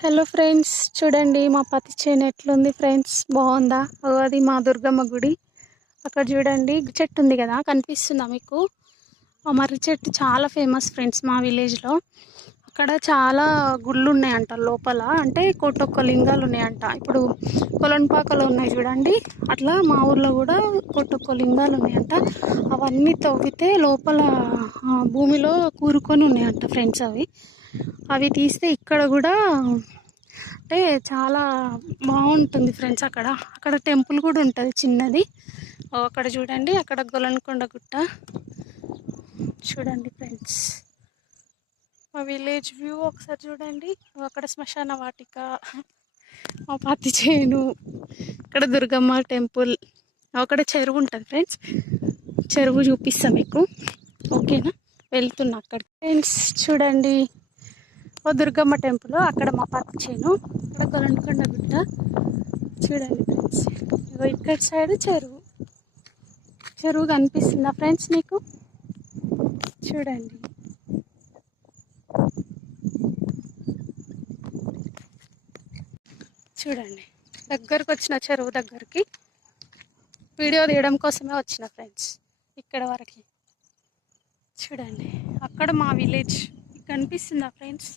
Hello friends, చూడండి మా పత్తి చేను ఎట్లుంది ఫ్రెండ్స్. బాగుందా? అది మా దుర్గమ్మ గుడి. అక్కడ చూడండి చెట్టు ఉంది కదా, కనిపిస్తుందా మీకు? ఆ మర్రి చెట్టు చాలా ఫేమస్ ఫ్రెండ్స్ మా విలేజ్లో. అక్కడ చాలా గుళ్ళు ఉన్నాయంట లోపల, అంటే కోటొక్క లింగాలు ఉన్నాయంట. ఇప్పుడు కొలన్పాకలో ఉన్నాయి చూడండి, అట్లా మా ఊర్లో కూడా కోటొక్క లింగాలు ఉన్నాయంట. అవన్నీ తవ్వితే లోపల భూమిలో కూరుకొని ఉన్నాయంట ఫ్రెండ్స్. అవి తీస్తే ఇక్కడ కూడా అంటే చాలా బాగుంటుంది ఫ్రెండ్స్. అక్కడ టెంపుల్ కూడా ఉంటుంది చిన్నది. అక్కడ చూడండి, అక్కడ గొలన్కొండ గుట్ట చూడండి ఫ్రెండ్స్. మా విలేజ్ వ్యూ ఒకసారి చూడండి. అక్కడ శ్మశాన వాటిక, మా పత్తి చేను, ఇక్కడ దుర్గమ్మ టెంపుల్, అక్కడ చెరువు ఉంటుంది ఫ్రెండ్స్. చెరువు చూపిస్తాం మీకు, ఓకేనా? వెళ్తున్నా అక్కడికి ఫ్రెండ్స్. చూడండి, ఓ దుర్గమ్మ టెంపుల్, అక్కడ మా పత్తి చేను, ఇక్కడ గొలన్కొండ గుట్ట చూడండి ఫ్రెండ్స్. ఇక్కడ సైడ్ చెరువు కనిపిస్తుందా ఫ్రెండ్స్ మీకు? చూడండి. చూడండి, దగ్గరకు వచ్చిన చెరువు దగ్గరికి వీడియో తీయడం కోసమే వచ్చిన ఫ్రెండ్స్. ఇక్కడ వరకు చూడండి, అక్కడ మా విలేజ్ కనిపిస్తుందా ఫ్రెండ్స్?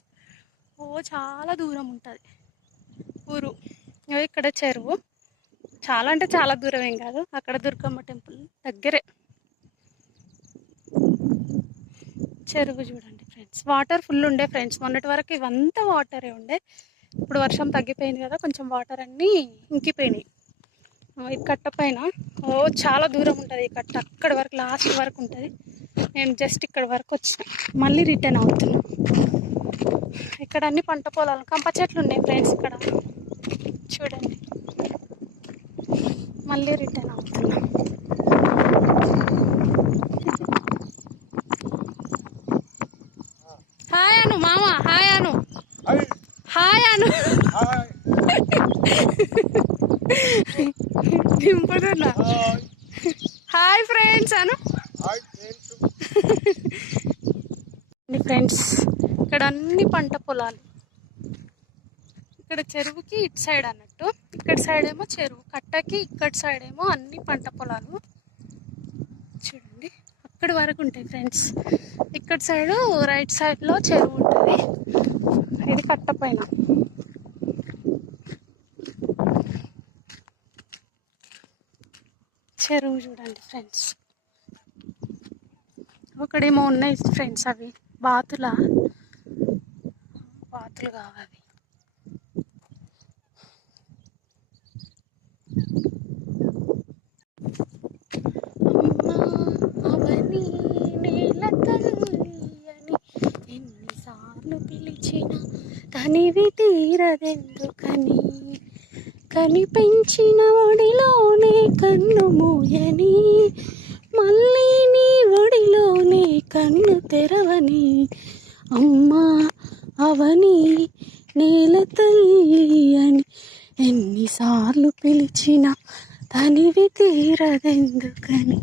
ఓ చాలా దూరం ఉంటుంది ఊరు. ఇక్కడ చెరువు, చాలా అంటే చాలా దూరం ఏం కాదు. అక్కడ దుర్గమ్మ టెంపుల్ దగ్గరే చెరువు చూడండి ఫ్రెండ్స్. వాటర్ ఫుల్ ఉండే ఫ్రెండ్స్, మొన్నటి వరకు ఇవంతా వాటరే ఉండే. ఇప్పుడు వర్షం తగ్గిపోయింది కదా, కొంచెం వాటర్ అన్నీ ఇంకిపోయినాయి. ఈ కట్ట పైన చాలా దూరం ఉంటుంది ఈ కట్ట, అక్కడ వరకు లాస్ట్ వరకు ఉంటుంది. నేను జస్ట్ ఇక్కడ వరకు వచ్చిన, మళ్ళీ రిటర్న్ అవుతున్నా. ఇక్కడ అన్ని పంట పొలాలు, కంప చెట్లు ఉన్నాయి ఫ్రెండ్స్. ఇక్కడ చూడండి, మళ్ళీ రిటర్న్ అవుతున్నా. హాయ్ అను మామ, హాయ్ అను, హాయ్ అను. దింపుతున్నా. హాయ్ ఫ్రెండ్స్ అను. ఫ్రెండ్స్, ఇక్కడ అన్ని పంట పొలాలు. ఇక్కడ చెరువుకి ఇటు సైడ్ అన్నట్టు, ఇక్కడ సైడ్ ఏమో చెరువు, కట్టకి ఇక్కడ సైడ్ ఏమో అన్ని పంట పొలాలు. చూడండి, అక్కడి వరకు ఉంటాయి ఫ్రెండ్స్. ఇక్కడ సైడు రైట్ సైడ్లో చెరువు ఉంటుంది. ఇది కట్ట పైన. చెరువు చూడండి ఫ్రెండ్స్. ఒకడేమో ఉన్నాయి ఫ్రెండ్స్, అవి బాతులు కావాలి. అవని నేల తల్లి అని ఎన్నిసార్లు పిలిచిన తనివి తీరదెందుకని, కనిపించిన ఒడిలోనే కన్ను మూయని, మళ్ళీ నీ ఒడిలోనే కన్ను తెరవని. అమ్మా అవని నేల తల్లి అని ఎన్నిసార్లు పిలిచిన తనివి తీరదెందుకని.